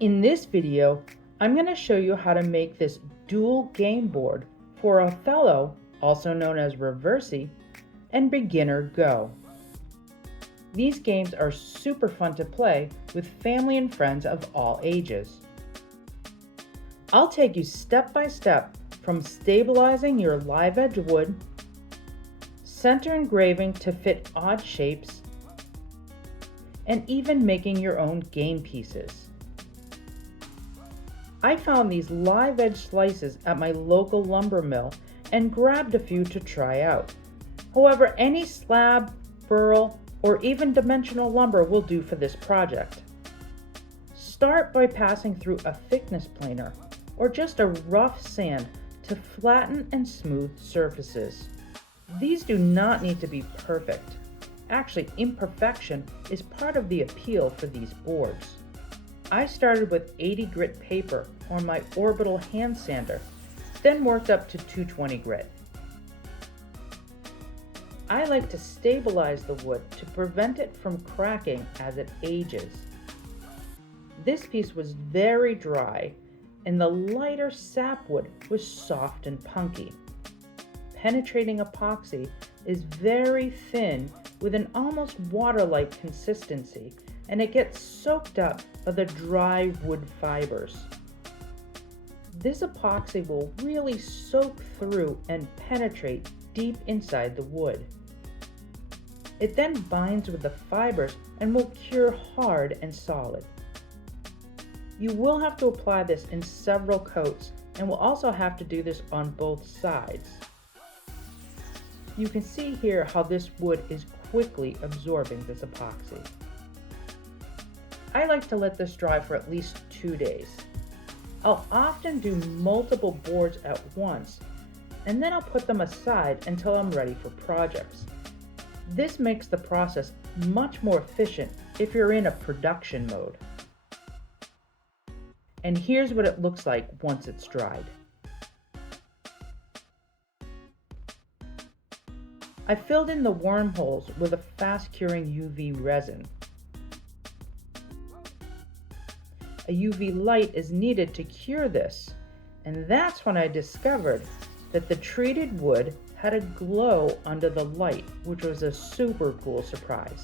In this video, I'm going to show you how to make this dual game board for Othello, also known as Reversi, and Beginner Go. These games are super fun to play with family and friends of all ages. I'll take you step by step from stabilizing your live edge wood, center engraving to fit odd shapes, and even making your own game pieces. I found these live edge slices at my local lumber mill and grabbed a few to try out. However, any slab, burl, or even dimensional lumber will do for this project. Start by passing through a thickness planer or just a rough sand to flatten and smooth surfaces. These do not need to be perfect. Actually, imperfection is part of the appeal for these boards. I started with 80 grit paper on my orbital hand sander, then worked up to 220 grit. I like to stabilize the wood to prevent it from cracking as it ages. This piece was very dry, and the lighter sapwood was soft and punky. Penetrating epoxy is very thin with an almost water-like consistency, and it gets soaked up by the dry wood fibers. This epoxy will really soak through and penetrate deep inside the wood. It then binds with the fibers and will cure hard and solid. You will have to apply this in several coats and will also have to do this on both sides. You can see here how this wood is quickly absorbing this epoxy. I like to let this dry for at least 2 days. I'll often do multiple boards at once, and then I'll put them aside until I'm ready for projects. This makes the process much more efficient if you're in a production mode. And here's what it looks like once it's dried. I filled in the wormholes with a fast-curing UV resin. A UV light is needed to cure this, and that's when I discovered that the treated wood had a glow under the light, which was a super cool surprise.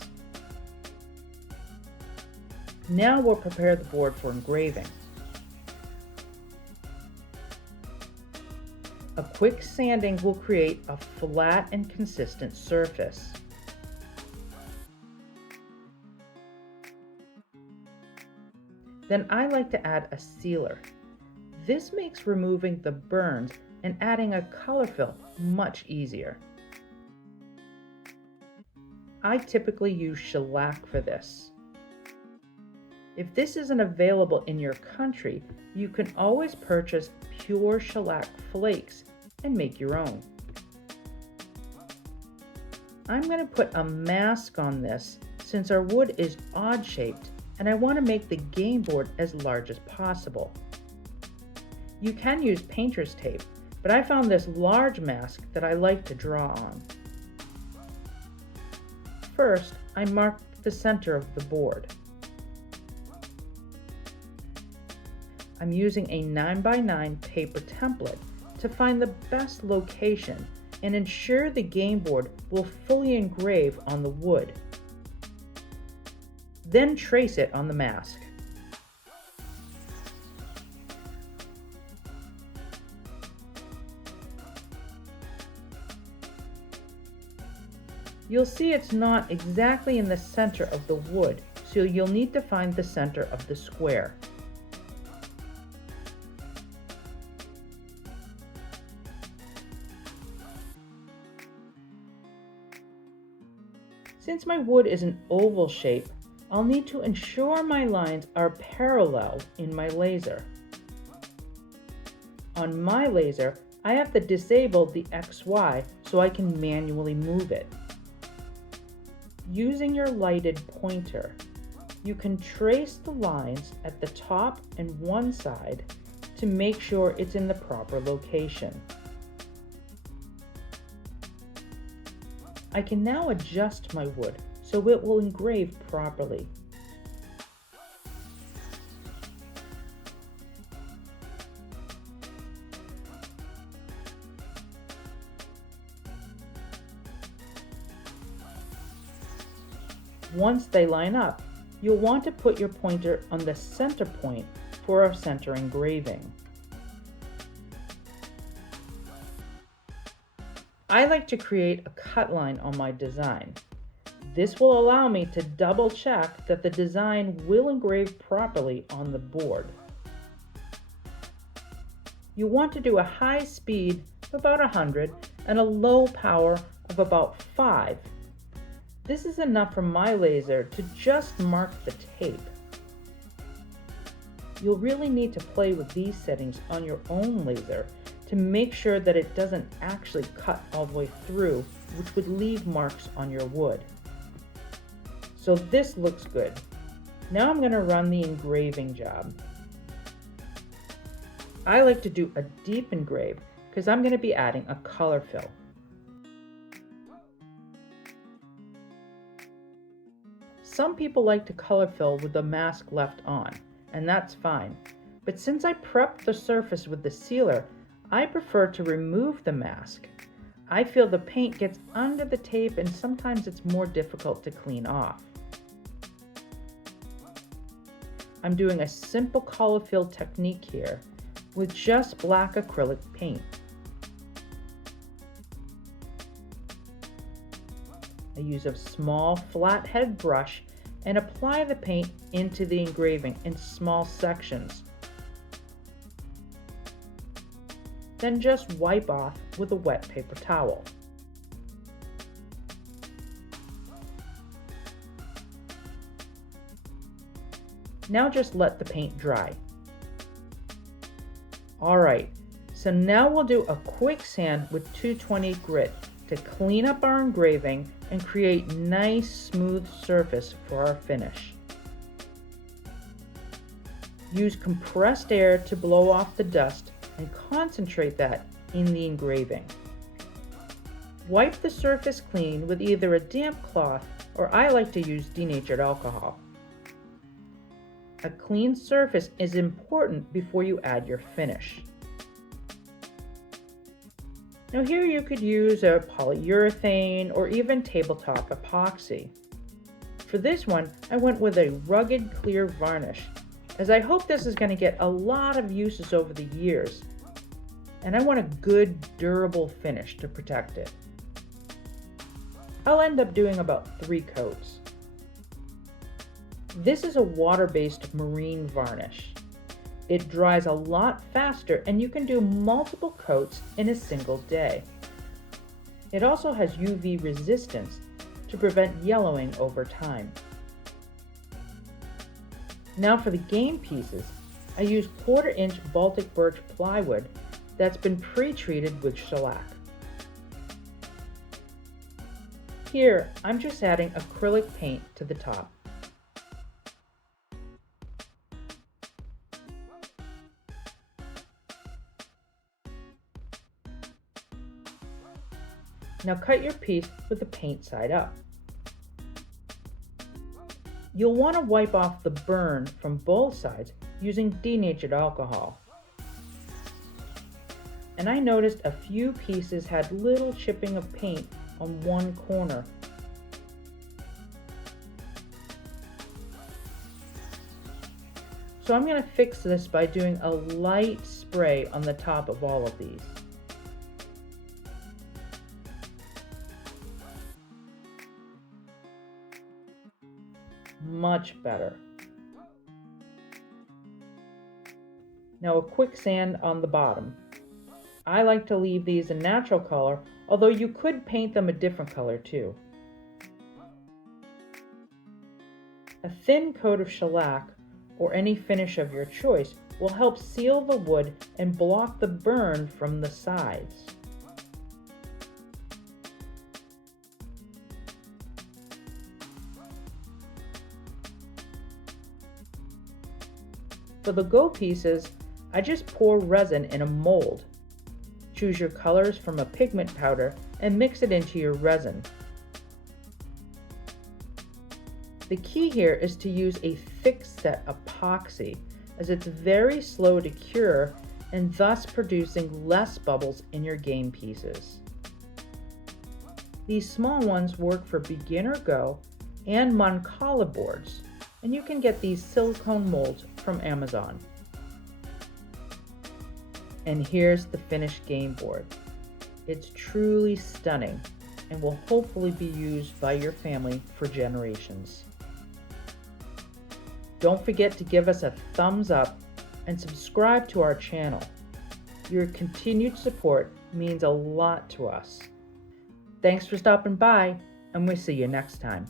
Now we'll prepare the board for engraving. A quick sanding will create a flat and consistent surface. Then I like to add a sealer. This makes removing the burns and adding a color fill much easier. I typically use shellac for this. If this isn't available in your country, you can always purchase pure shellac flakes and make your own. I'm going to put a mask on this since our wood is odd shaped and I want to make the game board as large as possible. You can use painter's tape, but I found this large mask that I like to draw on. First, I marked the center of the board. I'm using a 9x9 paper template to find the best location and ensure the game board will fully engrave on the wood. Then trace it on the mask. You'll see it's not exactly in the center of the wood, so you'll need to find the center of the square. Since my wood is an oval shape, I'll need to ensure my lines are parallel in my laser. On my laser, I have to disable the XY so I can manually move it. Using your lighted pointer, you can trace the lines at the top and one side to make sure it's in the proper location. I can now adjust my wood so it will engrave properly. Once they line up, you'll want to put your pointer on the center point for our center engraving. I like to create a cut line on my design. This will allow me to double check that the design will engrave properly on the board. You want to do a high speed of about 100 and a low power of about 5. This is enough for my laser to just mark the tape. You'll really need to play with these settings on your own laser to make sure that it doesn't actually cut all the way through, which would leave marks on your wood. So this looks good. Now I'm going to run the engraving job. I like to do a deep engrave because I'm going to be adding a color fill. Some people like to color fill with the mask left on, and that's fine. But since I prepped the surface with the sealer, I prefer to remove the mask. I feel the paint gets under the tape and sometimes it's more difficult to clean off. I'm doing a simple color fill technique here with just black acrylic paint. I use a small flat head brush and apply the paint into the engraving in small sections. Then just wipe off with a wet paper towel. Now just let the paint dry. Alright, so now we'll do a quick sand with 220 grit to clean up our engraving and create nice smooth surface for our finish. Use compressed air to blow off the dust and concentrate that in the engraving. Wipe the surface clean with either a damp cloth or I like to use denatured alcohol. A clean surface is important before you add your finish. Now here you could use a polyurethane or even tabletop epoxy. For this one, I went with a rugged clear varnish, as I hope this is going to get a lot of uses over the years, and I want a good durable finish to protect it. I'll end up doing about 3 coats. This is a water-based marine varnish. It dries a lot faster and you can do multiple coats in a single day. It also has UV resistance to prevent yellowing over time. Now for the game pieces, I use 1/4 inch Baltic birch plywood that's been pre-treated with shellac. Here, I'm just adding acrylic paint to the top. Now cut your piece with the paint side up. You'll want to wipe off the burn from both sides using denatured alcohol. And I noticed a few pieces had little chipping of paint on one corner. So I'm going to fix this by doing a light spray on the top of all of these. Much better. Now a quick sand on the bottom. I like to leave these a natural color, although you could paint them a different color too. A thin coat of shellac or any finish of your choice will help seal the wood and block the burn from the sides. For the Go pieces, I just pour resin in a mold. Choose your colors from a pigment powder and mix it into your resin. The key here is to use a thick set epoxy, as it's very slow to cure and thus producing less bubbles in your game pieces. These small ones work for beginner Go, and Mancala boards, and you can get these silicone molds from Amazon. And here's the finished game board. It's truly stunning and will hopefully be used by your family for generations. Don't forget to give us a thumbs up and subscribe to our channel. Your continued support means a lot to us. Thanks for stopping by, and we'll see you next time.